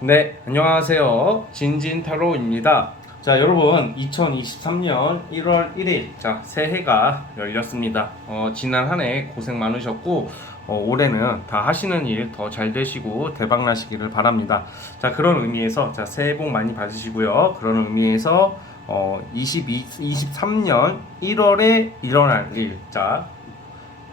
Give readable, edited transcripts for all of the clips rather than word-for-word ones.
네, 안녕하세요. 진진타로입니다. 자, 여러분, 2023년 1월 1일, 자, 새해가 열렸습니다. 지난 한 해 고생 많으셨고, 올해는 다 하시는 일 더 잘 되시고, 대박 나시기를 바랍니다. 자, 그런 의미에서, 자, 새해 복 많이 받으시고요. 그런 의미에서, 23년 1월에 일어날 일, 자,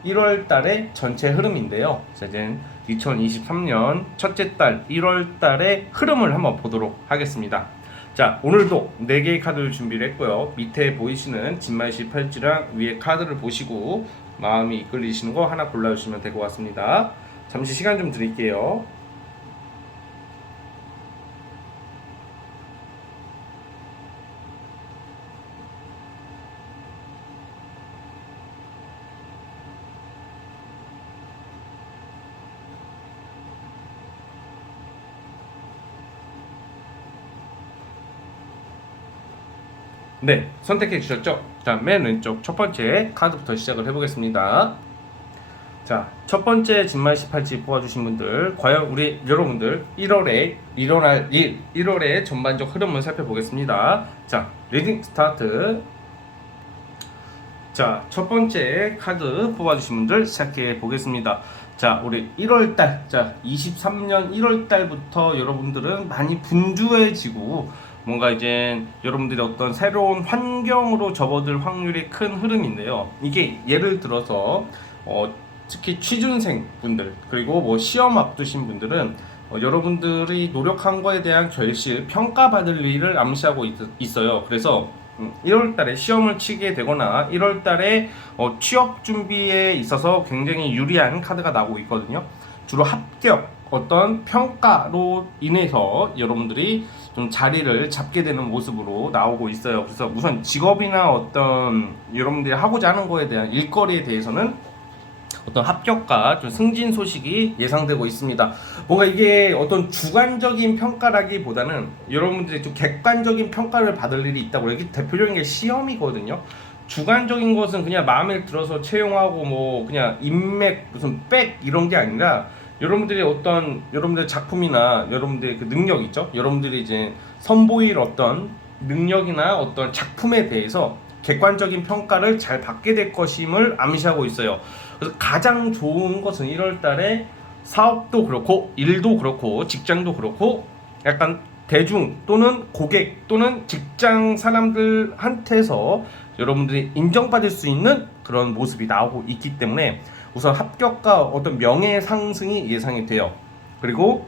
1월 달의 전체 흐름인데요. 이제 2023년 첫째 달 1월 달의 흐름을 한번 보도록 하겠습니다. 자, 오늘도 4개의 카드를 준비를 했고요. 밑에 보이시는 진말시 팔찌랑 위에 카드를 보시고 마음이 이끌리시는 거 하나 골라주시면 될 것 같습니다. 잠시 시간 좀 드릴게요. 네, 선택해 주셨죠? 자, 맨 왼쪽 첫 번째 카드부터 시작을 해보겠습니다. 자, 첫 번째 진말시 팔찌 뽑아주신 분들, 과연 우리 여러분들 1월에 일어날 일, 1월의 전반적 흐름을 살펴보겠습니다. 자, 리딩 스타트. 자, 첫 번째 카드 뽑아주신 분들 시작해 보겠습니다. 자, 우리 1월달, 자, 23년 1월달부터 여러분들은 많이 분주해지고 뭔가 이제 여러분들이 어떤 새로운 환경으로 접어들 확률이 큰 흐름인데요. 이게 예를 들어서 특히 취준생 분들 그리고 뭐 시험 앞두신 분들은 여러분들이 노력한 거에 대한 결실, 평가받을 일을 암시하고 있어요. 그래서 1월 달에 시험을 치게 되거나 1월 달에 취업 준비에 있어서 굉장히 유리한 카드가 나오고 있거든요. 주로 합격, 어떤 평가로 인해서 여러분들이 좀 자리를 잡게 되는 모습으로 나오고 있어요. 그래서 우선 직업이나 어떤 여러분들이 하고자 하는 거에 대한 일거리에 대해서는 어떤 합격과 좀 승진 소식이 예상되고 있습니다. 뭔가 이게 어떤 주관적인 평가라기보다는 여러분들이 좀 객관적인 평가를 받을 일이 있다고. 이게 대표적인 게 시험이거든요. 주관적인 것은 그냥 마음에 들어서 채용하고 뭐 그냥 인맥 무슨 백 이런 게 아니라 여러분들이 어떤 여러분들 작품이나 여러분들의 그 능력 있죠. 여러분들이 이제 선보일 어떤 능력이나 어떤 작품에 대해서 객관적인 평가를 잘 받게 될 것임을 암시하고 있어요. 그래서 가장 좋은 것은 1월 달에 사업도 그렇고 일도 그렇고 직장도 그렇고 약간 대중 또는 고객 또는 직장 사람들한테서 여러분들이 인정받을 수 있는 그런 모습이 나오고 있기 때문에 우선 합격과 어떤 명예 상승이 예상이 돼요. 그리고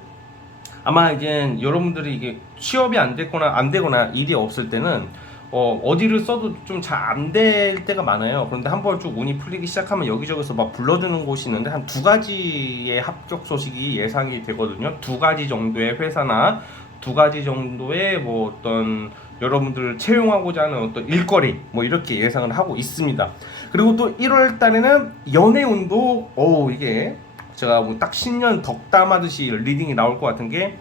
아마 이제 여러분들이 이게 취업이 안 되거나 일이 없을 때는 어디를 써도 좀 잘 안 될 때가 많아요. 그런데 한 번 쭉 운이 풀리기 시작하면 여기저기서 막 불러주는 곳이 있는데 한 2가지의 합격 소식이 예상이 되거든요. 2가지 정도의 회사나 2가지 정도의 뭐 어떤 여러분들을 채용하고자 하는 어떤 일거리 뭐 이렇게 예상을 하고 있습니다. 그리고 또 1월 달에는 연애운도 이게 제가 뭐 딱 신년 덕담하듯이 리딩이 나올 것 같은 게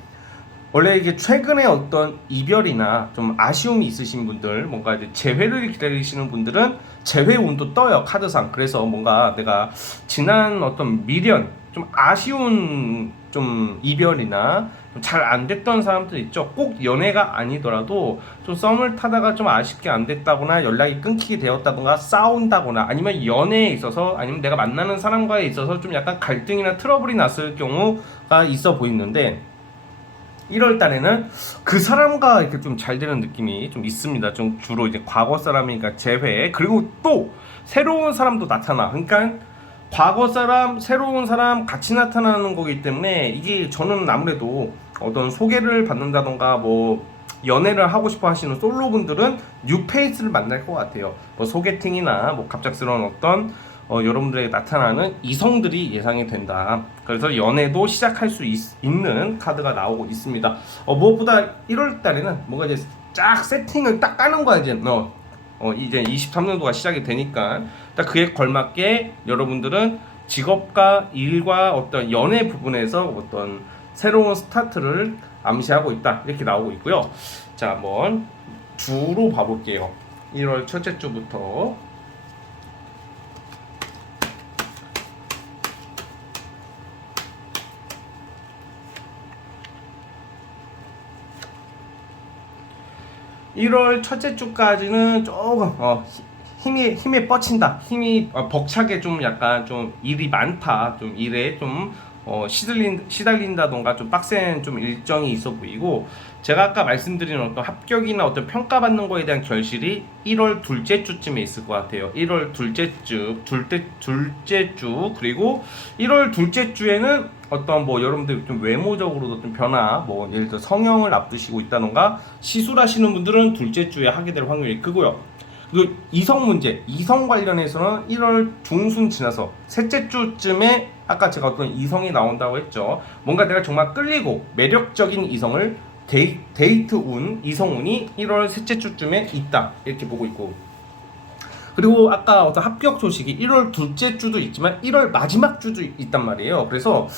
원래 이게 최근에 어떤 이별이나 좀 아쉬움이 있으신 분들, 뭔가 이제 재회를 기다리시는 분들은 재회 운도 떠요, 카드상. 그래서 뭔가 내가 지난 어떤 미련, 좀 아쉬운 좀 이별이나 좀 잘 안 됐던 사람들 있죠. 꼭 연애가 아니더라도 좀 썸을 타다가 좀 아쉽게 안 됐다거나 연락이 끊기게 되었다거나 싸운다거나 아니면 연애에 있어서 아니면 내가 만나는 사람과에 있어서 좀 약간 갈등이나 트러블이 났을 경우가 있어 보이는데 1월 달에는 그 사람과 이렇게 좀 잘 되는 느낌이 좀 있습니다. 좀 주로 이제 과거 사람이니까 재회. 그리고 또 새로운 사람도 나타나. 그러니까 과거 사람, 새로운 사람 같이 나타나는 거기 때문에 이게 저는 아무래도 어떤 소개를 받는다던가 뭐 연애를 하고 싶어 하시는 솔로분들은 뉴페이스를 만날 것 같아요. 뭐 소개팅이나 뭐 갑작스러운 어떤 여러분들에게 나타나는 이성들이 예상이 된다. 그래서 연애도 시작할 수 있는 카드가 나오고 있습니다. 무엇보다 1월 달에는 뭔가 이제 쫙 세팅을 딱 까는 거야. 이제 23년도가 시작이 되니까 딱 그에 걸맞게 여러분들은 직업과 일과 어떤 연애 부분에서 어떤 새로운 스타트를 암시하고 있다. 이렇게 나오고 있고요. 자, 한번 주로 봐볼게요. 1월 첫째 주부터 1월 첫째 주까지는 조금 힘에 뻗친다. 힘이 벅차게 좀 약간 좀 일이 많다. 좀 일에 좀 시달린다던가 좀 빡센 좀 일정이 있어 보이고, 제가 아까 말씀드린 어떤 합격이나 어떤 평가받는 거에 대한 결실이 1월 둘째 주쯤에 있을 것 같아요. 1월 둘째 주 그리고 1월 둘째 주에는 어떤 뭐 여러분들 좀 외모적으로도 좀 변화, 뭐 예를 들어 성형을 앞두시고 있다던가 시술하시는 분들은 둘째 주에 하게 될 확률이 크고요. 그리고 이성 문제, 이성 관련해서는 1월 중순 지나서 셋째 주쯤에 아까 제가 어떤 이성이 나온다고 했죠. 뭔가 내가 정말 끌리고 매력적인 이성을 데이트 운, 이성운이 1월 셋째 주쯤에 있다. 이렇게 보고 있고. 그리고 아까 어떤 합격 소식이 1월 둘째 주도 있지만 1월 마지막 주도 있단 말이에요. 그래서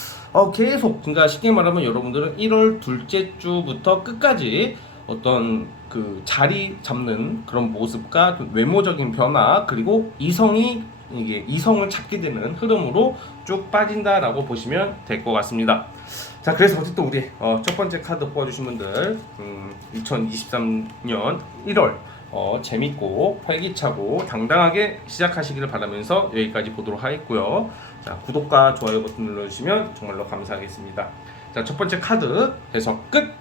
계속, 그러니까 쉽게 말하면 여러분들은 1월 둘째 주부터 끝까지 어떤 그 자리 잡는 그런 모습과 외모적인 변화, 그리고 이성을 찾게 되는 흐름으로 쭉 빠진다라고 보시면 될 것 같습니다. 자, 그래서 어쨌든 우리 첫 번째 카드 뽑아주신 분들 2023년 1월 재밌고 활기차고 당당하게 시작하시기를 바라면서 여기까지 보도록 하겠고요. 자, 구독과 좋아요 버튼 눌러주시면 정말로 감사하겠습니다. 자, 첫 번째 카드 해석 끝.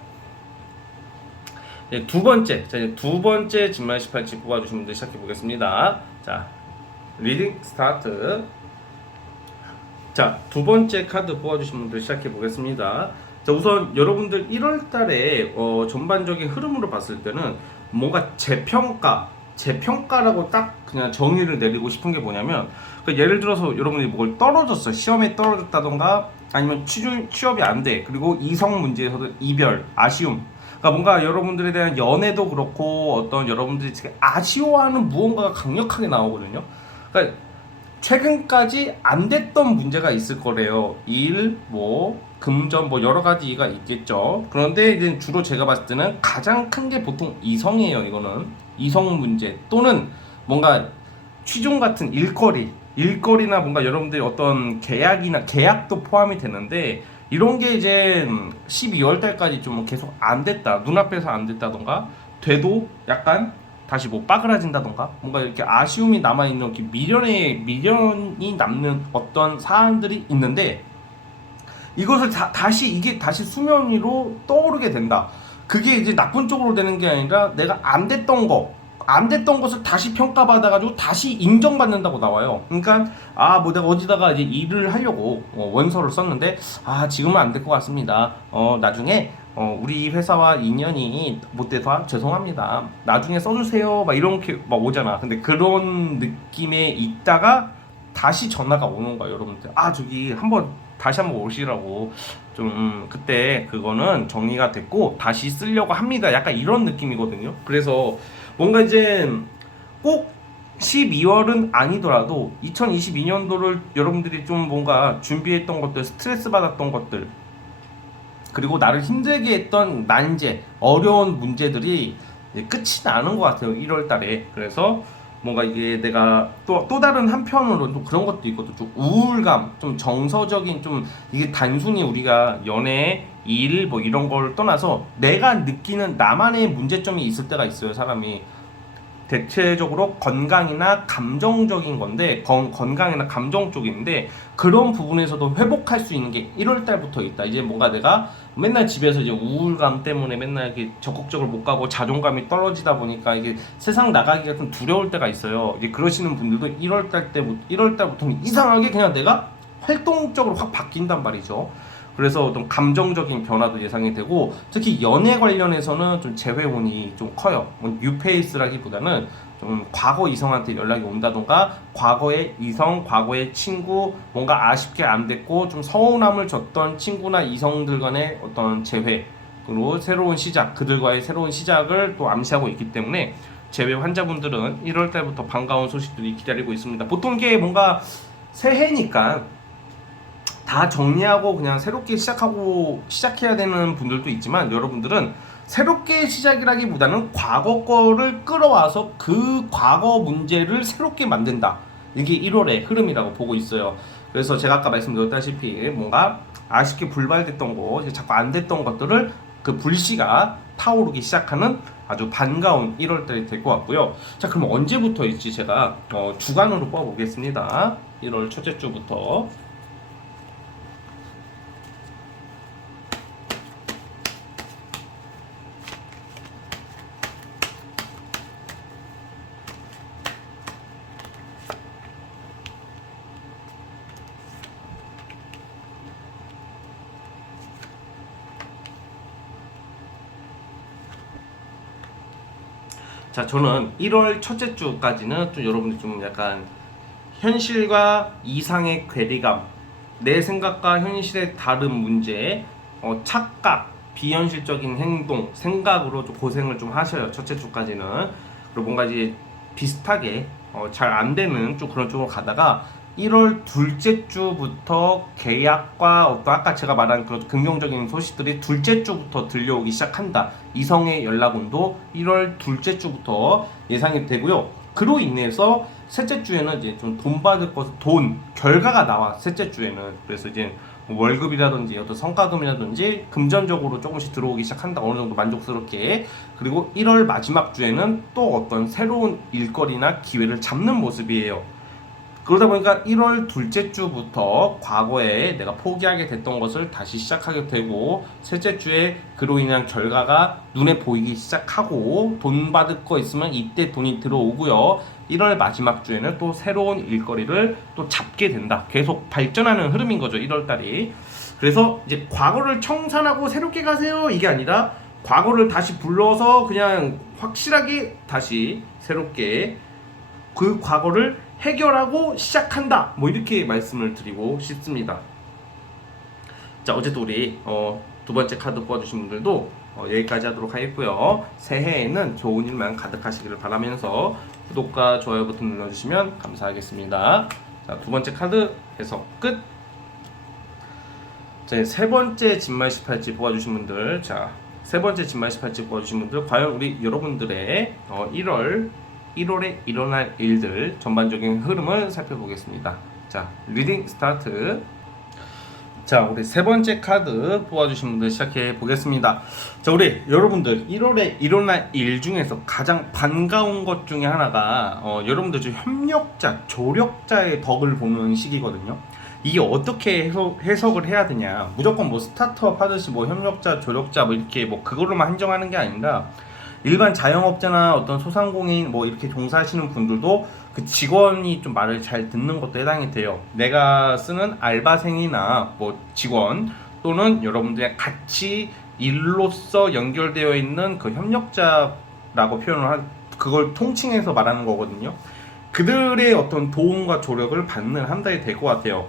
네, 두 번째 진말 18치 뽑아주신 분들 시작해 보겠습니다. 자, 리딩 스타트. 자, 두 번째 카드 뽑아주신 분들 시작해 보겠습니다. 자, 우선 여러분들 1월달에 전반적인 흐름으로 봤을 때는 뭔가 재평가라고 딱 그냥 정의를 내리고 싶은 게 뭐냐면, 그러니까 예를 들어서 여러분들이 뭘 떨어졌어, 시험에 떨어졌다던가 아니면 취업이 안 돼, 그리고 이성 문제에서도 이별, 아쉬움. 그러니까 뭔가 여러분들에 대한 연애도 그렇고 어떤 여러분들이 아쉬워하는 무언가가 강력하게 나오거든요. 그러니까 최근까지 안 됐던 문제가 있을 거래요. 일, 뭐 금전, 뭐 여러 가지가 있겠죠. 그런데 이제 주로 제가 봤을 때는 가장 큰 게 보통 이성이에요. 이거는 이성 문제 또는 뭔가 취중 같은 일거리나 뭔가 여러분들이 어떤 계약도 포함이 되는데, 이런 게 이제 12월 달까지 좀 계속 안 됐다, 눈앞에서 안 됐다던가, 돼도 약간 다시 뭐 빠그라진다던가 뭔가 이렇게 아쉬움이 남아있는, 이렇게 미련이 남는 어떤 사안들이 있는데, 이것을 이게 다시 수면 위로 떠오르게 된다. 그게 이제 나쁜 쪽으로 되는 게 아니라 내가 안 됐던 것을 다시 평가받아가지고 다시 인정받는다고 나와요. 그러니까 뭐 내가 어디다가 이제 일을 하려고 원서를 썼는데 지금은 안 될 것 같습니다. 나중에 우리 회사와 인연이 못 돼서 죄송합니다. 나중에 써주세요. 막 이렇게 막 오잖아. 근데 그런 느낌에 있다가 다시 전화가 오는 거야, 여러분들. 저기 다시 한번 오시라고. 좀 그때 그거는 정리가 됐고 다시 쓰려고 합니다. 약간 이런 느낌이거든요. 그래서 뭔가 이제 꼭 12월은 아니더라도 2022년도를 여러분들이 좀 뭔가 준비했던 것들, 스트레스 받았던 것들, 그리고 나를 힘들게 했던 난제, 어려운 문제들이 끝이 나는 것 같아요, 1월 달에. 그래서 뭔가 이게 내가 또 다른 한편으로 좀 그런 것도 있거든. 좀 우울감, 좀 정서적인, 좀 이게 단순히 우리가 연애, 일 뭐 이런 걸 떠나서 내가 느끼는 나만의 문제점이 있을 때가 있어요, 사람이. 대체적으로 건강이나 감정적인 건데, 건강이나 감정 쪽인데, 그런 부분에서도 회복할 수 있는 게 1월 달부터 있다. 이제 뭔가 내가 맨날 집에서 이제 우울감 때문에 맨날 이렇게 적극적으로 못 가고 자존감이 떨어지다 보니까 이게 세상 나가기가 좀 두려울 때가 있어요. 이제 그러시는 분들도 1월 달부터는 이상하게 그냥 내가 활동적으로 확 바뀐단 말이죠. 그래서 어떤 감정적인 변화도 예상이 되고, 특히 연애 관련해서는 좀 재회운이 좀 커요. 뉴페이스라기보다는 좀 과거 이성한테 연락이 온다던가, 과거의 이성, 과거의 친구, 뭔가 아쉽게 안 됐고 좀 서운함을 줬던 친구나 이성들 간의 어떤 재회, 그리고 새로운 시작, 그들과의 새로운 시작을 또 암시하고 있기 때문에 재회 환자분들은 1월 달부터 반가운 소식들이 기다리고 있습니다. 보통 이게 뭔가 새해니까 다 정리하고 그냥 새롭게 시작해야 되는 분들도 있지만, 여러분들은 새롭게 시작이라기보다는 과거 거를 끌어와서 그 과거 문제를 새롭게 만든다. 이게 1월의 흐름이라고 보고 있어요. 그래서 제가 아까 말씀드렸다시피 뭔가 아쉽게 불발됐던 거, 자꾸 안 됐던 것들을 그 불씨가 타오르기 시작하는 아주 반가운 1월달이 될 것 같고요. 자, 그럼 언제부터일지 제가 주간으로 뽑아보겠습니다. 1월 첫째 주부터. 자, 저는 1월 첫째 주까지는 좀 여러분들 좀 약간 현실과 이상의 괴리감, 내 생각과 현실의 다른 문제, 착각, 비현실적인 행동, 생각으로 좀 고생을 좀 하셔요. 첫째 주까지는. 그리고 뭔가 이제 비슷하게 잘 안 되는 좀 그런 쪽으로 가다가 1월 둘째 주부터 계약과 어떤 아까 제가 말한 그런 긍정적인 소식들이 둘째 주부터 들려오기 시작한다. 이성의 연락운도 1월 둘째 주부터 예상이 되고요. 그로 인해서 셋째 주에는 이제 좀 돈 받을 것, 돈 결과가 나와. 셋째 주에는. 그래서 이제 월급이라든지 어떤 성과금이라든지 금전적으로 조금씩 들어오기 시작한다. 어느 정도 만족스럽게. 그리고 1월 마지막 주에는 또 어떤 새로운 일거리나 기회를 잡는 모습이에요. 그러다 보니까 1월 둘째 주부터 과거에 내가 포기하게 됐던 것을 다시 시작하게 되고, 셋째 주에 그로 인한 결과가 눈에 보이기 시작하고, 돈 받을 거 있으면 이때 돈이 들어오고요. 1월 마지막 주에는 또 새로운 일거리를 또 잡게 된다. 계속 발전하는 흐름인 거죠, 1월 달이. 그래서 이제 과거를 청산하고 새롭게 가세요, 이게 아니라 과거를 다시 불러서 그냥 확실하게 다시 새롭게 그 과거를 해결하고 시작한다. 뭐 이렇게 말씀을 드리고 싶습니다. 자, 어쨌든 우리 두 번째 카드 뽑아주신 분들도 여기까지 하도록 하겠고요. 새해에는 좋은 일만 가득하시기를 바라면서 구독과 좋아요 버튼 눌러주시면 감사하겠습니다. 자, 두 번째 카드 해석 끝. 자, 세 번째 진말 18지 뽑아주신 분들, 자, 세 번째 진말 18지 뽑아주신 분들, 과연 우리 여러분들의 1월에 일어날 일들 전반적인 흐름을 살펴보겠습니다. 자, 리딩 스타트. 자, 우리 세 번째 카드 뽑아주신 분들 시작해 보겠습니다. 자, 우리 여러분들 1월에 일어날 일 중에서 가장 반가운 것 중에 하나가 여러분들 좀 협력자, 조력자의 덕을 보는 시기거든요. 이게 어떻게 해석을 해야 되냐? 무조건 뭐 스타트업 하듯이 뭐 협력자, 조력자 뭐 이렇게 뭐 그걸로만 한정하는 게 아니라, 일반 자영업자나 어떤 소상공인 뭐 이렇게 종사하시는 분들도 그 직원이 좀 말을 잘 듣는 것도 해당이 돼요. 내가 쓰는 알바생이나 뭐 직원, 또는 여러분들의 같이 일로서 연결되어 있는 그 협력자라고 표현을 그걸 통칭해서 말하는 거거든요. 그들의 어떤 도움과 조력을 받는 한 달이 될 것 같아요.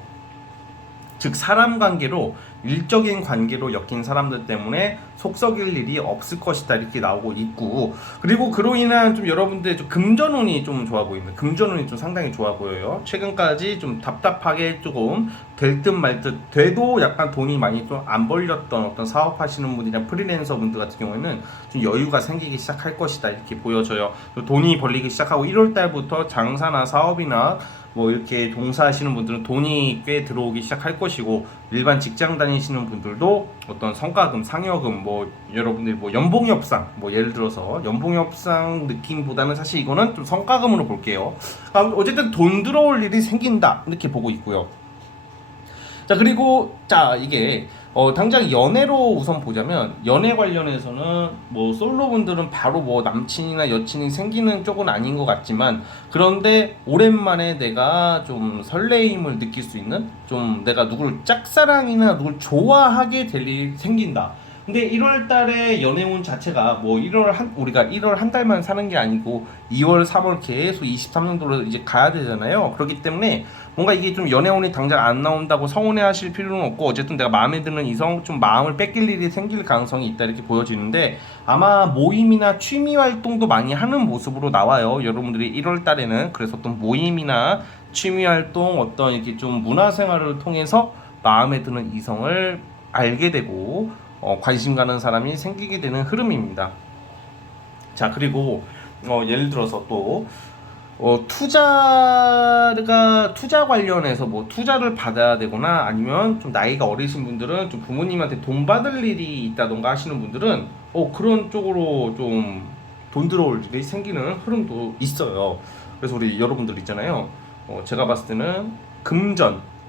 즉, 사람 관계로, 일적인 관계로 엮인 사람들 때문에 속 썩일 일이 없을 것이다, 이렇게 나오고 있고, 그리고 그로 인한 좀 여러분들의 좀 금전운이 좀 좋아 보입니다. 금전운이 좀 상당히 좋아 보여요. 최근까지 좀 답답하게 조금 될 듯 말 듯 돼도 약간 돈이 많이 좀 안 벌렸던 어떤 사업하시는 분이나 프리랜서 분들 같은 경우에는 좀 여유가 생기기 시작할 것이다, 이렇게 보여져요. 돈이 벌리기 시작하고 1월 달부터 장사나 사업이나 뭐 이렇게 종사하시는 분들은 돈이 꽤 들어오기 시작할 것이고, 일반 직장 다니시는 분들도 어떤 성과금, 상여금, 뭐 여러분들 뭐 연봉협상, 뭐 예를 들어서 연봉협상 느낌보다는 사실 이거는 좀 성과금으로 볼게요. 어쨌든 돈 들어올 일이 생긴다, 이렇게 보고 있고요. 자, 그리고 자, 이게 당장 연애로 우선 보자면, 연애 관련해서는 뭐 솔로분들은 바로 뭐 남친이나 여친이 생기는 쪽은 아닌 것 같지만, 그런데 오랜만에 내가 좀 설레임을 느낄 수 있는, 좀 내가 누구를 짝사랑이나 누굴 좋아하게 될 일이 생긴다. 근데 1월 달에 연애운 자체가 뭐 우리가 1월 한 달만 사는 게 아니고 2월, 3월 계속 23년도로 이제 가야 되잖아요. 그렇기 때문에 뭔가 이게 좀 연애운이 당장 안 나온다고 서운해 하실 필요는 없고, 어쨌든 내가 마음에 드는 이성, 좀 마음을 뺏길 일이 생길 가능성이 있다, 이렇게 보여지는데, 아마 모임이나 취미 활동도 많이 하는 모습으로 나와요, 여러분들이 1월 달에는. 그래서 어떤 모임이나 취미 활동, 어떤 이렇게 좀 문화 생활을 통해서 마음에 드는 이성을 알게 되고 관심 가는 사람이 생기게 되는 흐름입니다. 자, 그리고 예를 들어서 또 투자 관련해서 뭐 투자를 받아야 되거나 아니면 좀 나이가 어리신 분들은 좀 부모님한테 돈 받을 일이 있다던가 하시는 분들은 그런 쪽으로 좀 돈 들어올 일이 생기는 흐름도 있어요. 그래서 우리 여러분들 있잖아요. 제가 봤을 때는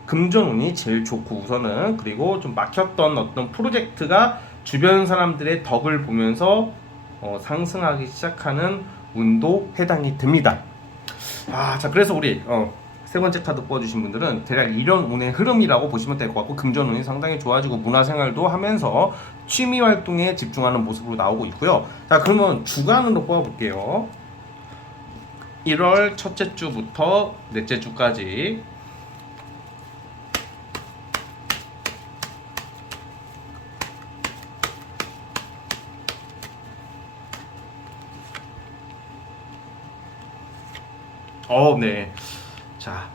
금전운이 제일 좋고 우선은, 그리고 좀 막혔던 어떤 프로젝트가 주변 사람들의 덕을 보면서 상승하기 시작하는 운도 해당이 됩니다. 자, 그래서 우리 세 번째 카드 뽑아주신 분들은 대략 이런 운의 흐름이라고 보시면 될 것 같고, 금전운이 상당히 좋아지고 문화생활도 하면서 취미 활동에 집중하는 모습으로 나오고 있고요. 자, 그러면 주간으로 뽑아볼게요. 1월 첫째 주부터 넷째 주까지. 네. 자,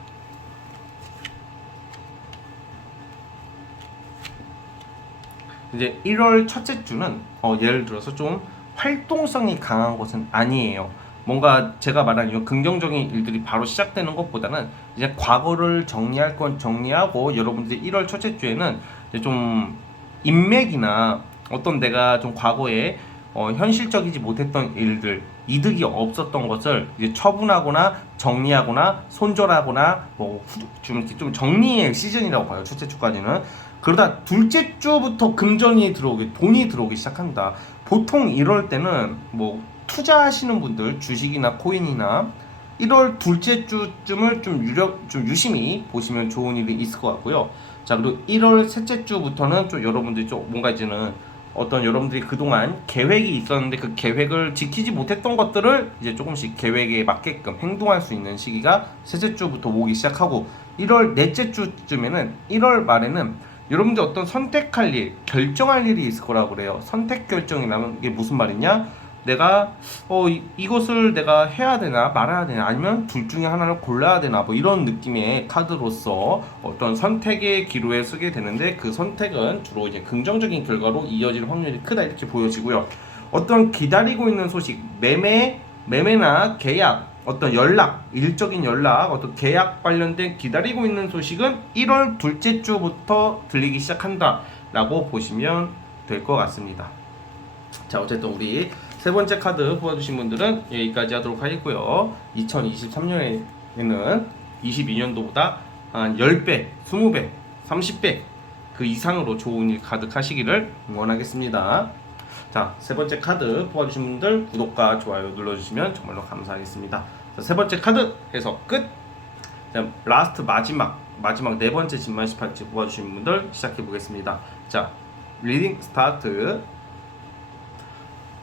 이제 1월 첫째 주는 예를 들어서 좀 활동성이 강한 것은 아니에요. 뭔가 제가 말한 이런 긍정적인 일들이 바로 시작되는 것보다는 이제 과거를 정리할 건 정리하고, 여러분들이 1월 첫째 주에는 이제 좀 인맥이나 어떤 내가 좀 과거에 현실적이지 못했던 일들, 이득이 없었던 것을 이제 처분하거나 정리하거나 손절하거나 좀 정리의 시즌이라고 봐요. 첫째 주까지는. 그러다 둘째 주부터 금전이 들어오기, 돈이 들어오기 시작합니다. 보통 이럴 때는 뭐 투자하시는 분들, 주식이나 코인이나 1월 둘째 주쯤을 좀 유심히 보시면 좋은 일이 있을 것 같고요. 자, 그리고 1월 셋째 주부터는 좀 여러분들이 좀 뭔가 이제는 어떤 여러분들이 그동안 계획이 있었는데 그 계획을 지키지 못했던 것들을 이제 조금씩 계획에 맞게끔 행동할 수 있는 시기가 셋째 주부터 오기 시작하고, 1월 넷째 주쯤에는 1월 말에는 여러분들 어떤 선택할 일, 결정할 일이 있을 거라고 그래요. 선택 결정이라는 게 무슨 말이냐? 내가 이것을 내가 해야 되나 말아야 되나, 아니면 둘 중에 하나를 골라야 되나, 뭐 이런 느낌의 카드로서 어떤 선택의 기로에 쓰게 되는데, 그 선택은 주로 이제 긍정적인 결과로 이어질 확률이 크다, 이렇게 보여지고요. 어떤 기다리고 있는 소식, 매매나 계약, 어떤 연락, 일적인 연락, 어떤 계약 관련된 기다리고 있는 소식은 1월 둘째 주부터 들리기 시작한다 라고 보시면 될 것 같습니다. 자, 어쨌든 우리 세 번째 카드 뽑아주신 분들은 여기까지 하도록 하겠고요. 2023년에는 22년도보다 한 10배, 20배, 30배 그 이상으로 좋은 일 가득하시기를 응원하겠습니다. 자, 세 번째 카드 뽑아주신 분들 구독과 좋아요 눌러주시면 정말로 감사하겠습니다. 자, 세 번째 카드 해석 끝. 자, 라스트 마지막 네 번째 진만 18지 뽑아주신 분들 시작해 보겠습니다. 자, 리딩 스타트.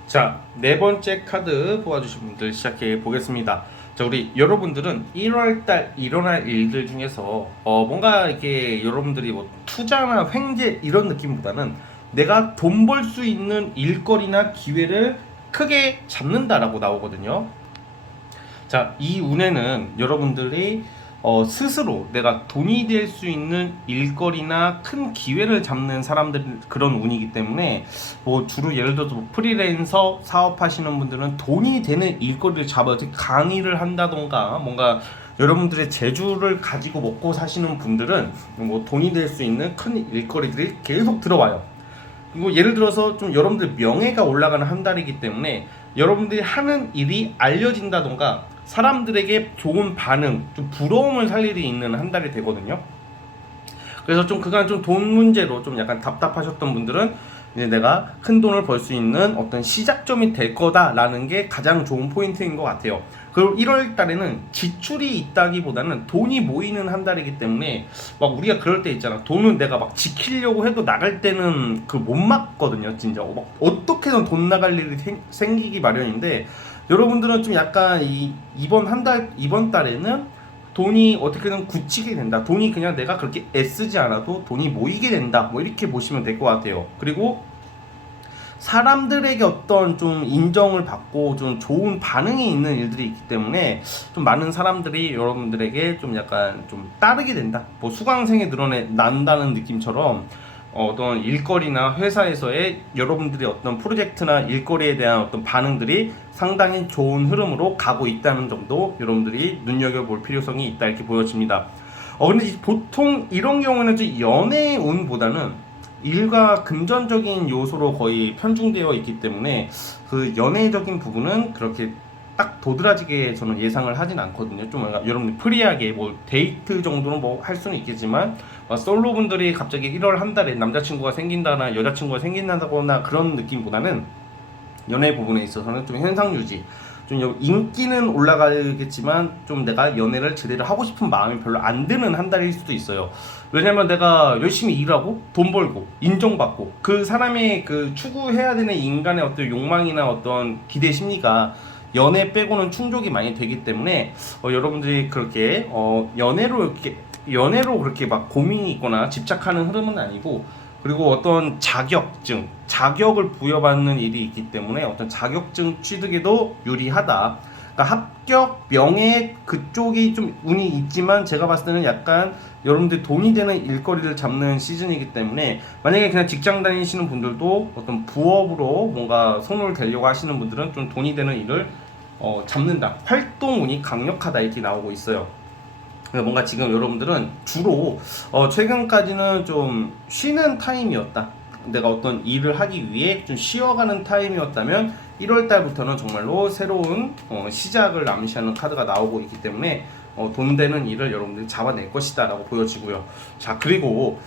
자, 네 번째 카드 뽑아주신 분들 시작해 보겠습니다. 자, 우리 여러분들은 1월달 일어날 일들 중에서 뭔가 이렇게 여러분들이 뭐 투자나 횡재 이런 느낌보다는 내가 돈 벌 수 있는 일거리나 기회를 크게 잡는다라고 나오거든요. 자, 이 운에는 여러분들이 스스로 내가 돈이 될 수 있는 일거리나 큰 기회를 잡는 사람들, 그런 운이기 때문에 뭐 주로 예를 들어서 뭐 프리랜서 사업하시는 분들은 돈이 되는 일거리를 잡아야, 강의를 한다던가 뭔가 여러분들의 재주를 가지고 먹고 사시는 분들은 뭐 돈이 될 수 있는 큰 일거리들이 계속 들어와요. 그리고 예를 들어서 좀 여러분들 명예가 올라가는 한 달이기 때문에 여러분들이 하는 일이 알려진다던가 사람들에게 좋은 반응, 좀 부러움을 살 일이 있는 한 달이 되거든요. 그래서 좀 그간 좀 돈 문제로 좀 약간 답답하셨던 분들은 이제 내가 큰 돈을 벌 수 있는 어떤 시작점이 될 거다라는 게 가장 좋은 포인트인 것 같아요. 그리고 1월 달에는 지출이 있다기보다는 돈이 모이는 한 달이기 때문에 막 우리가 그럴 때 있잖아. 돈은 내가 막 지키려고 해도 나갈 때는 그 못 막거든요. 진짜 막 어떻게든 돈 나갈 일이 생기기 마련인데, 여러분들은 좀 약간 이번 달에는 돈이 어떻게든 굳히게 된다. 돈이 그냥 내가 그렇게 애쓰지 않아도 돈이 모이게 된다. 뭐 이렇게 보시면 될 것 같아요. 그리고 사람들에게 어떤 좀 인정을 받고 좀 좋은 반응이 있는 일들이 있기 때문에 좀 많은 사람들이 여러분들에게 좀 약간 좀 따르게 된다. 뭐 수강생에 난다는 느낌처럼 어떤 일거리나 회사에서의 여러분들의 어떤 프로젝트나 일거리에 대한 어떤 반응들이 상당히 좋은 흐름으로 가고 있다는 점도 여러분들이 눈여겨볼 필요성이 있다 이렇게 보여집니다. 근데 보통 이런 경우는 이제 연애의 운보다는 일과 금전적인 요소로 거의 편중되어 있기 때문에 그 연애적인 부분은 그렇게 딱 도드라지게 저는 예상을 하진 않거든요. 좀 여러분들 프리하게 뭐 데이트 정도는 뭐 할 수는 있겠지만 솔로 분들이 갑자기 1월 한 달에 남자친구가 생긴다나 여자친구가 생긴다거나 그런 느낌보다는 연애 부분에 있어서는 좀 현상 유지, 좀 인기는 올라가겠지만 좀 내가 연애를 제대로 하고 싶은 마음이 별로 안 드는 한 달일 수도 있어요. 왜냐면 내가 열심히 일하고 돈 벌고 인정받고 그 사람의 그 추구해야 되는 인간의 어떤 욕망이나 어떤 기대 심리가 연애 빼고는 충족이 많이 되기 때문에 여러분들이 그렇게 연애로 그렇게 막 고민이 있거나 집착하는 흐름은 아니고, 그리고 어떤 자격증, 자격을 부여받는 일이 있기 때문에 어떤 자격증 취득에도 유리하다. 그러니까 합격, 명예 그쪽이 좀 운이 있지만 제가 봤을 때는 약간 여러분들 돈이 되는 일거리를 잡는 시즌이기 때문에 만약에 그냥 직장 다니시는 분들도 어떤 부업으로 뭔가 손을 대려고 하시는 분들은 좀 돈이 되는 일을 잡는다. 활동 운이 강력하다 이렇게 나오고 있어요. 뭔가 지금 여러분들은 주로 최근까지는 좀 쉬는 타임이었다. 내가 어떤 일을 하기 위해 좀 쉬어가는 타임이었다면 1월 달부터는 정말로 새로운 시작을 암시하는 카드가 나오고 있기 때문에 돈 되는 일을 여러분들이 잡아낼 것이다 라고 보여지고요. 자, 그리고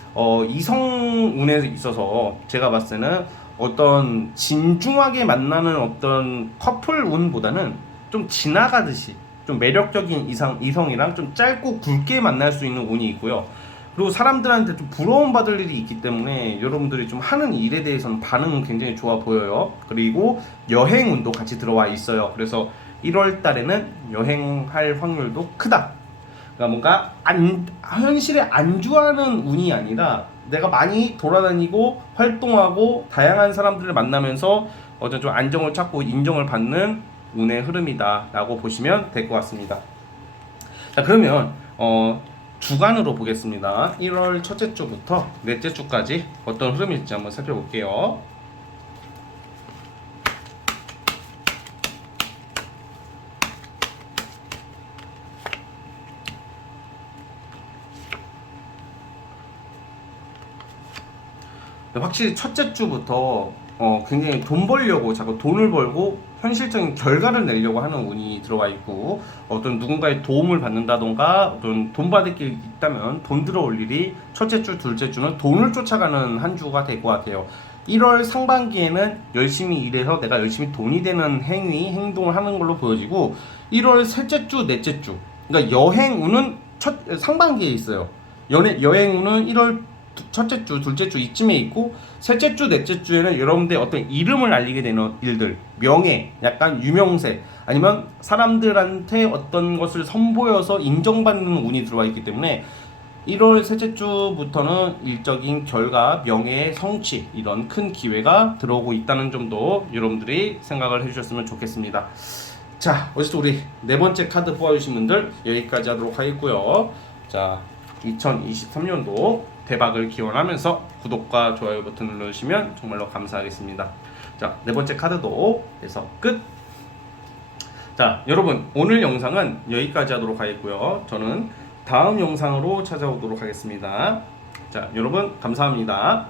이성운에 있어서 제가 봤을 때는 어떤 진중하게 만나는 어떤 커플 운보다는 좀 지나가듯이 좀 매력적인 이성이랑 좀 짧고 굵게 만날 수 있는 운이 있고요. 그리고 사람들한테 좀 부러움받을 일이 있기 때문에 여러분들이 좀 하는 일에 대해서는 반응은 굉장히 좋아 보여요. 그리고 여행운도 같이 들어와 있어요. 그래서 1월 달에는 여행할 확률도 크다. 그러니까 뭔가 현실에 안주하는 운이 아니라 내가 많이 돌아다니고 활동하고 다양한 사람들을 만나면서 어떤 좀 안정을 찾고 인정을 받는 운의 흐름이다 라고 보시면 될 것 같습니다. 자, 그러면 주간으로 보겠습니다. 1월 첫째 주부터 넷째 주까지 어떤 흐름일지 한번 살펴볼게요. 확실히 첫째 주부터 굉장히 돈 벌려고 자꾸 돈을 벌고 현실적인 결과를 내려고 하는 운이 들어와 있고, 어떤 누군가의 도움을 받는다던가 어떤 돈 받을 게 있다면 돈 들어올 일이 첫째 주, 둘째 주는 돈을 쫓아가는 한 주가 될 것 같아요. 1월 상반기에는 열심히 일해서 내가 열심히 돈이 되는 행동을 하는 걸로 보여지고, 1월 셋째 주, 넷째 주, 그러니까 여행 운은 상반기에 있어요. 여행 운은 1월 첫째 주, 둘째 주 이쯤에 있고, 셋째 주, 넷째 주에는 여러분들의 어떤 이름을 알리게 되는 일들, 명예, 약간 유명세, 아니면 사람들한테 어떤 것을 선보여서 인정받는 운이 들어와 있기 때문에 1월 셋째 주부터는 일적인 결과, 명예의 성취, 이런 큰 기회가 들어오고 있다는 점도 여러분들이 생각을 해주셨으면 좋겠습니다. 자, 어쨌든 우리 네 번째 카드 뽑아주신 분들 여기까지 하도록 하겠고요. 자, 2023년도 대박을 기원하면서 구독과 좋아요 버튼 눌러주시면 정말로 감사하겠습니다. 자, 네 번째 카드도 해서 끝. 자, 여러분, 오늘 영상은 여기까지 하도록 하겠고요. 저는 다음 영상으로 찾아오도록 하겠습니다. 자, 여러분 감사합니다.